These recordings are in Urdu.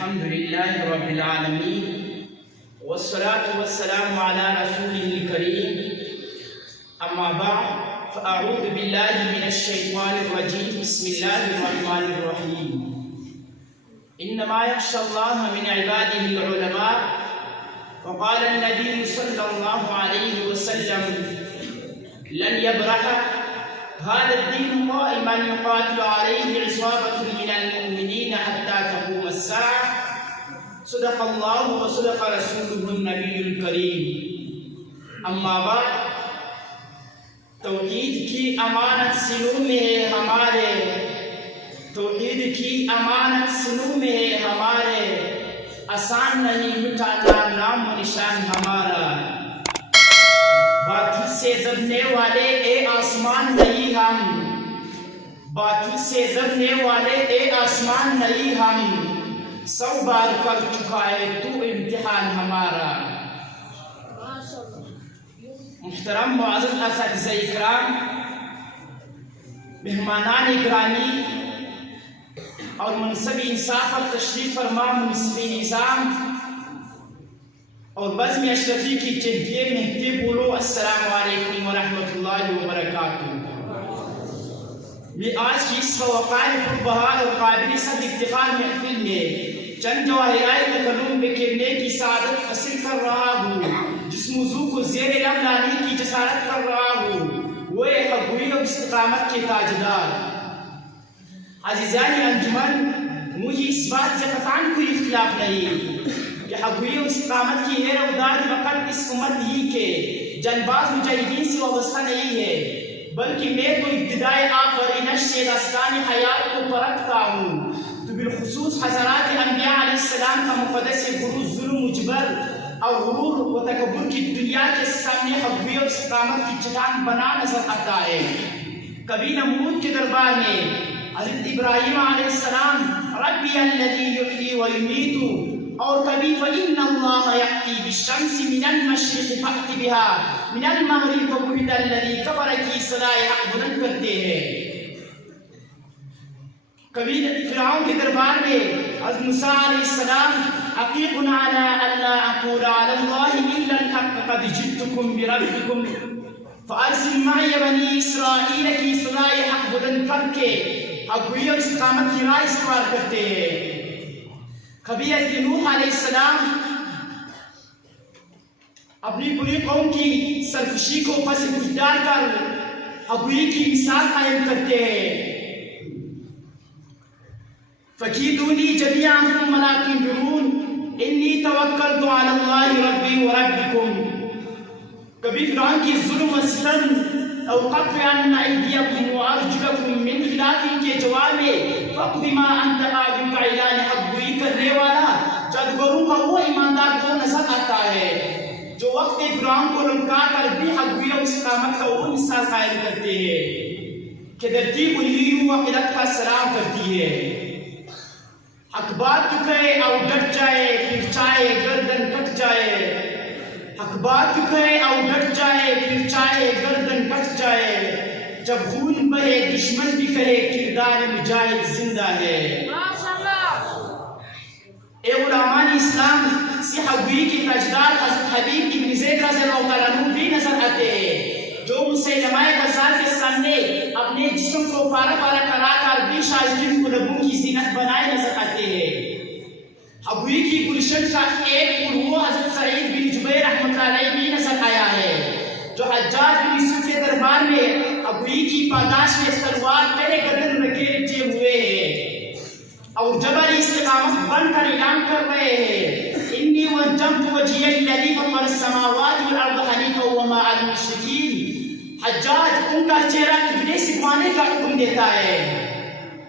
الحمد لله رب العالمين والصلاة والسلام على رسوله الكريم أما بعد فأعوذ بالله من الشيطان الرجيم بسم الله الرحمن الرحيم إنما يخشى الله من عباده العلماء وقال النبي صلى الله عليه وسلم لن يبرح هذا الدين قائما يقاتل عليه عصابة من المؤمنين حتى تقوم الساعة صدق الله وصدق رسوله النبي الكريم اما بعد توحید کی امانت سنوں میں ہے ہمارے توحید کی امانت سنوں میں ہے ہمارے آسان نہیں مٹانا نام و نشان ہمارا باطل سے دبنے والے اے آسمان نہیں ہم باطل سے دبنے والے اے آسمان نہیں ہم 100 بار کر چکا ہے تو امتحان ہمارا محترم معزز اساتذہ اکرام مہمانان گرامی اور منصب انصاف اور تشریف فرما منصف نظام اور بزم اشرفی کی چہتے مہتے بولو السلام علیکم ورحمۃ اللہ وبرکاتہ میں آج کی اس وقار پربہار اور قابل صد افتخار محفل میں چند جواہرات تکلم بکرنے کی سعادت حاصل کر رہا ہوں جس موضوع کو زیر لب لانے کی جسارت کر رہا ہوں وہ حقوی اور استقامت کے تاجدار عزیزان انجمن مجھے اس بات سے قطعاً کوئی اختلاف نہیں کہ حقوی اور استقامت کی ہیر و داد وقت اس امت ہی کے جنباز مجاہدین سے وابستہ نہیں ہے بلکہ میں تو ابتدائے آفرینش سے داستان حیات کو پرکھتا ہوں تو بالخصوص حضرات انبیاء علیہ السلام کا مقدس گروہ ظلم مجبر اور غرور و تکبر کی دنیا کے سامنے حقوی اور استقامت کی چٹان بنا نظر آتا ہے کبھی نمرود کے دربار میں حضرت ابراہیم علیہ السلام ربی الذی یحیی و یمیت اور کبھی فإن اللہ یأتی بالشمس من المشرق فأت بها من المغرب فبہت الذی کفر کی صدائے حق بلند کرتے ہیں کبھی فرعون کے دربار میں حضرت موسیٰ علیہ السلام حقیق علی الا اقول علی اللہ الا الحق قد جئتکم بربکم فارسل معی بنی اسرائیل کی صدائے حق بلند کر کے حقوی اور استقامت کی راہ استوار کرتے ہیں کبھی حضرت نوح علیہ السلام اپنی پوری قوم کی سرکشی کو پس گزار کر حقوی کی مثال قائم کرتے ہیں فکیدونی جمیعا ثم لا تنظرون انی توکلت علی اللہ ربی و ربکم کبھی فرعون کی ظلم و ستم لأقطعن أيديكم وأرجلكم من خلاف کے جواب میں فقد ما أنت قادر کا اعلان حقوی کرنے والا جادوگروں کا وہ ایماندار کو نظر آتا ہے جو وقت فرعون کو للکا کر بھی حقوی اور استقامت کا وہ مثال قائم کرتے ہیں کہ دھرتی انہی و قلت کا سلام کرتی ہے حق بات تو کہے اور ڈٹ جائے پھر چاہے گردن کٹ جائے حق بات کہے اور ڈٹ جائے پھر چاہے گردن کٹ جائے جب خون بہے دشمن بھی کہے کردار مجاہد زندہ ہے اے علماء اسلام سی حقوی کی تاجدار حضرت حبیب ابن زید رضی اللہ تعالیٰ عنہ بھی نظر آتے ہیں جو مسیلمہ کذاب کے سامنے اپنے جسم کو پارا پارا کرا کر بھی شائقین قلوبوں کی زینت بنائے نظر آتے ہیں حقوی کی گلشن کا ایک پھول حضرت سعید بن جبیر رحمۃ اللہ علیہ بھی نظر آیا ہے جو حجاج بن یوسف کے دربار میں حقوی کی پاداش میں تلوار تیرے گردن لکیٹے ہوئے ہیں اور جبری استقامت بن کر اعلان کر رہے ہیں انی وجہت وجہی للذی فطر السماوات والارض حنیفا وما انا من المشرکین حجاج ان کا چہرہ قبلے سے پانے کا حکم دیتا ہے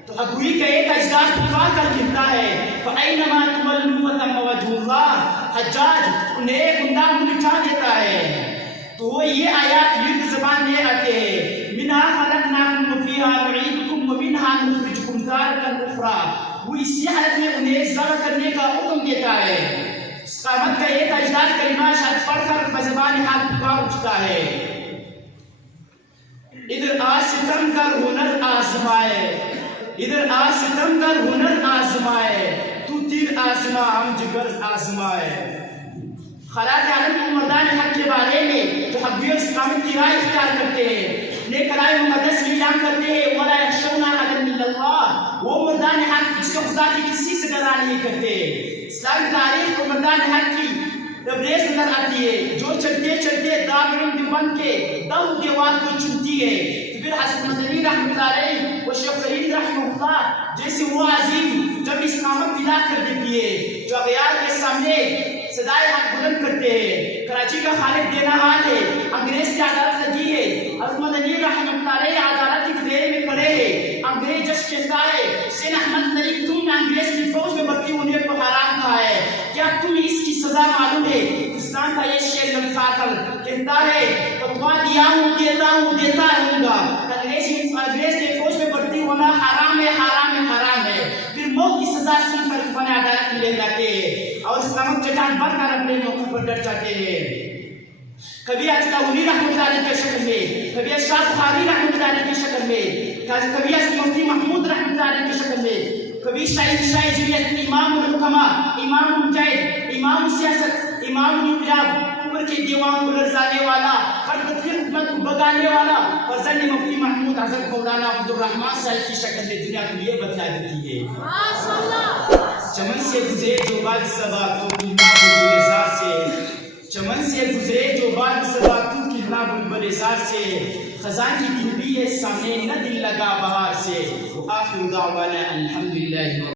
تو حقوی کا ایک اجداد پکار کر کہتا ہے فَأَيْنَمَا تُوَلُّوا فَثَمَّ وَجْهُ اللَّهِ حجاج انہیں ایک اندام مٹھا دیتا ہے تو وہ یہ آیات لکھ زبان لے آتے ہیں مِنْهَا خَلَقْنَاكُمْ وَفِيهَا نُعِيدُكُمْ وَمِنْهَا نُخْرِجُكُمْ تَارَةً أُخْرَى وہ اسی حالت میں انہیں ذبح کرنے کا حکم دیتا ہے استقامت کا ایک اجداد کلمہ شاید پڑھ کر بزبان حال پکار اٹھتا ہے ادھر ستم کر ہنر آزمائے ادھر ستم کر ہنر آزمائے تو تیر آزمائے آزما ہم جگر آزمائے. خلاق عالم کے مردان حق کے بارے میں جو حقیقی استقامت کی راہ اختیار کرتے ہیں، نیک رائے مقدس میں اعلان کرتے ہیں وَلَا يَخْشَوْنَ أَحَدًا إِلَّا اللَّهَ، وہ مردان حق جس کو خدا کی کسی سے ڈرا نہیں کرتے. اسلامی تاریخ کو مردان حق کی تبریز نظر آتی ہے جو چلتے چلتے دارالعلوم دیوبند کے دو دیوار کو چنتی ہے. پھر حسن مدنی رحمۃ اللہ علیہ و شیخ فرید رحمہ اللہ جیسے وہ عظیم جب اسلامت دلا کر دیتی ہے جو اغیار کے سامنے صدائے حق بلند کرتے ہیں. کراچی کا خالد دینا حال ہے، انگریز کی عدالت لگی ہے، حضرت مدنی رحمۃ اللہ علیہ عدالت کی گھیرے میں کھڑے ہیں. انگریز جج کہتا ہے حسین احمد ملک تم نے انگریز کی فوج میں بھرتی ہونے کو حرام کہا ہے، کیا تمہیں اس کی سزا معلوم ہے؟ اسلام کا یہ شعر لکھا کر کہتا ہے فتوا دیا ہوں دیتا رہوں گا. انگریز کے فوج میں بھرتی ہونا حرام ہے حرام ہے حرام ہے. پھر موت کی سزا سن کر فن عدالت میں لے جاتے ہیں اور اسلامک چٹان بن کر اپنے موقع پر ڈٹ جاتے ہیں. کبھی اجلاولی رحمۃ اللہ علیہ کی شکل میں، کبھی اشرف بخاری رحمۃ اللہ علیہ کی شکل میں، کبھی مفتی محمود رحمۃ اللہ علیہ کی شکل میں، کبھی شاہ جمعیت امام الحکماء، امام مجاہد، امام سیاست، امام انقلاب، عمر کے دیوان کو لرزانے والا، ہر حکومت کو بگانے والا فرزند مفتی محمود حضرت مولانا عبد الرحمن صاحب کی شکل میں دنیا کو یہ بتلا دیتی ہے. چمن سے گزرے جو باد صبا تو کلنا بلبل زار سے، چمن سے گزرے جو باد صبا تو کلنا بلبل زار سے، خزاں کی دل بھی ہے سامنے نہ دل لگا بہار سے. وآخر دعوانا الحمدللہ.